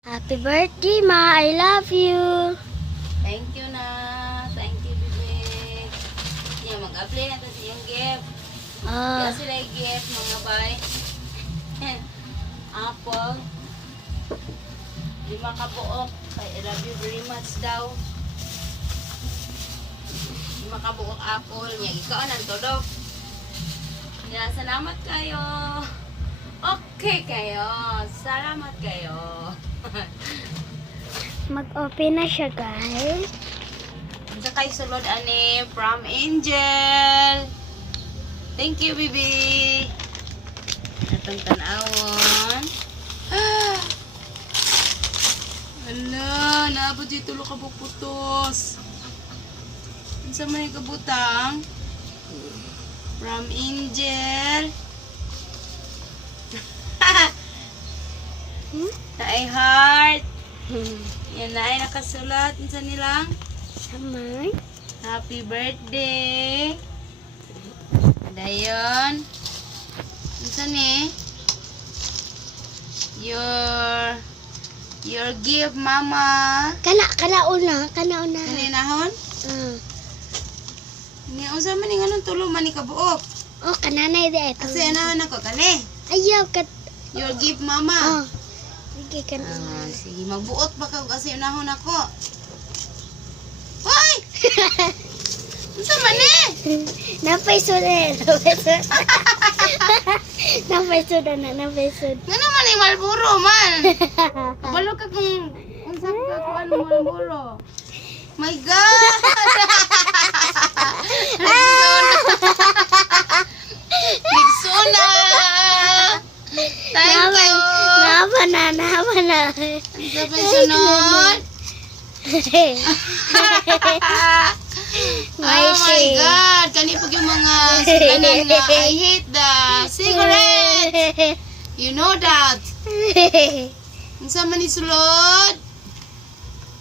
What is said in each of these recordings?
Happy birthday, Ma. I love you. Thank you na. Thank you, bibig. Yan, mag-apply na ito sa iyong gift. Kaya Oh, sila yung gift, mga bay. Apple. 5 kabuok. I love you very much daw. 5 kabuok apple. Yan, ikaw ang tudok. Yan, salamat kayo. Okay kayo. Salamat kayo. mag-open na siya, guys. Sa kay sulod ani from Angel. Thank you, baby. Atong tanawon. Ala, naabot dito lo kabuputos. Unsa man yung kabutang? From Angel. Ay heart. Yan na ay nakasulat sa nilang Samay. happy birthday. Dayon. Isa ni your gift, mama. Kanauna. Kaninahon? Ni unsa man ning anong tulo man ni kabuok. Oh, kananay di ito. Kasi anahan ako kani. Ayaw, Your gift, mama. Oh. Sige, Sige, magbuot ba ka kasi unahon ako. Hoy! Unsa man ni? Napaisod na. Napaisod. Nga naman ni Malboro man. Balo ka kung unsa ka kuan mo Malboro. My God! Bigsona! Thank you! Napa na. Unsa pa sunod? Oh my God! Kani pag yung mga sulanan nga, I hate the cigarette! You know that! Unsa man ni sulod?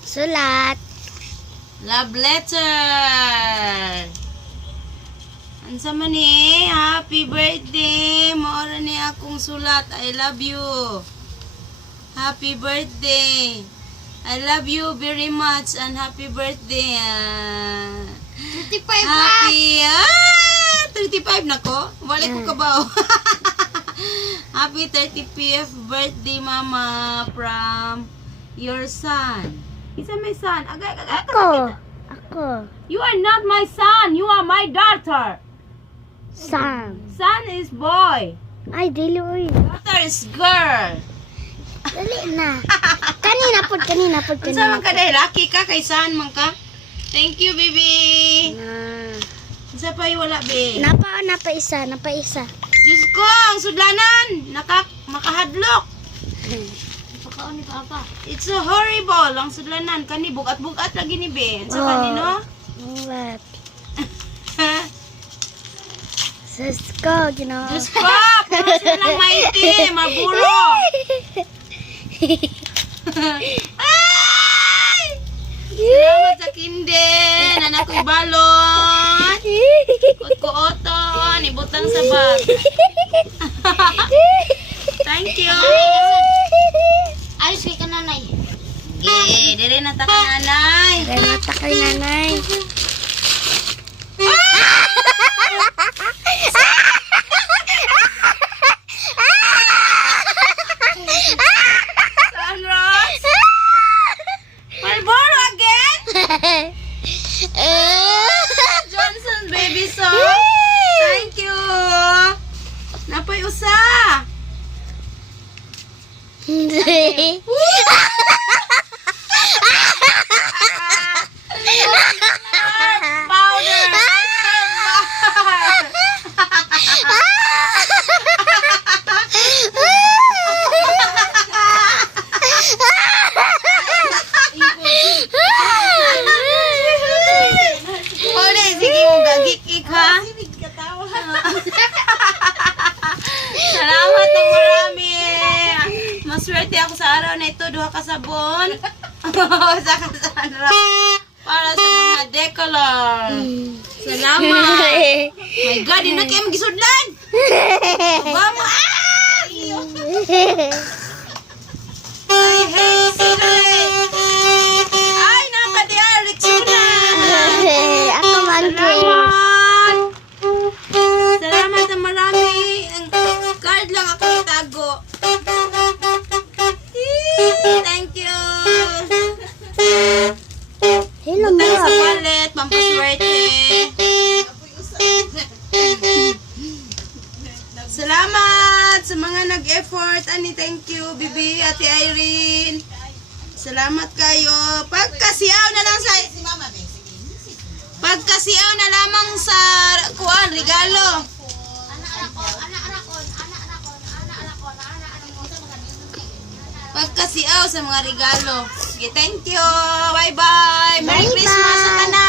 Sulat. Love letter! Unsa man ni? Happy birthday! Maora ni akong sulat. I love you. Happy birthday! I love you very much and happy birthday. 35 Happy 35 na ko. Wala ko kabaw. Happy 35th birthday, mama, from your son. Isa may son. Agay. Ako. You are not my son. You are my daughter. Sam. Son is boy. Ay, dili uy. Daughter is girl. Dali na. Kanina pod. Unsa man ka dahil? Lucky ka kay son man ka? Thank you, baby. Unsa pa yung wala, be? Napa isa. Diyos ko, ang sudlanan. Makahadlok. Pagkaon ni Papa. It's so horrible. Ang sudlanan. Kani, bugat-bugat lagi ni be. Unsa kanino? What? Sus ko, ginawa. Diyos ko, puro sila lang maiti. Maburo. Ay! Salamat sa kinden. Anak ko'y balon. Kuot-kuoton. Ibutang sa bag. Thank you. Ayos kay kananay. Okay, dire na ta ka nanay. Renata kay nanay. Sunrise. Marlboro again? Johnson baby song. Thank you. Napoy usa. Powder. Huli, sige mo gagikik ha. Salamat ng marami. Maswerte ako sa araw na ito. 2 ka sabon. Sa kasanra. Para sa mga decolor. Salamat. My God, hindi na kayo magisudlan. Bama. I hate cigarette. Ay, napadiya, Rexona. Ako man king. Salamat. Salamat na marami. Ang card lang ako itago. Thank you. Hello Utang sa mo. wallet, pampaswerte. Salamat sa mga nag-effort. Ani, thank you, Bibi, Ate Irene. Salamat kayo. Pagkasiyaw na lang sa... Pagkasiyaw na lamang sa kuan, regalo. Pagkasiyaw sa mga regalo. Sige, thank you. Bye-bye. Merry Bye-bye. Christmas sa tanan.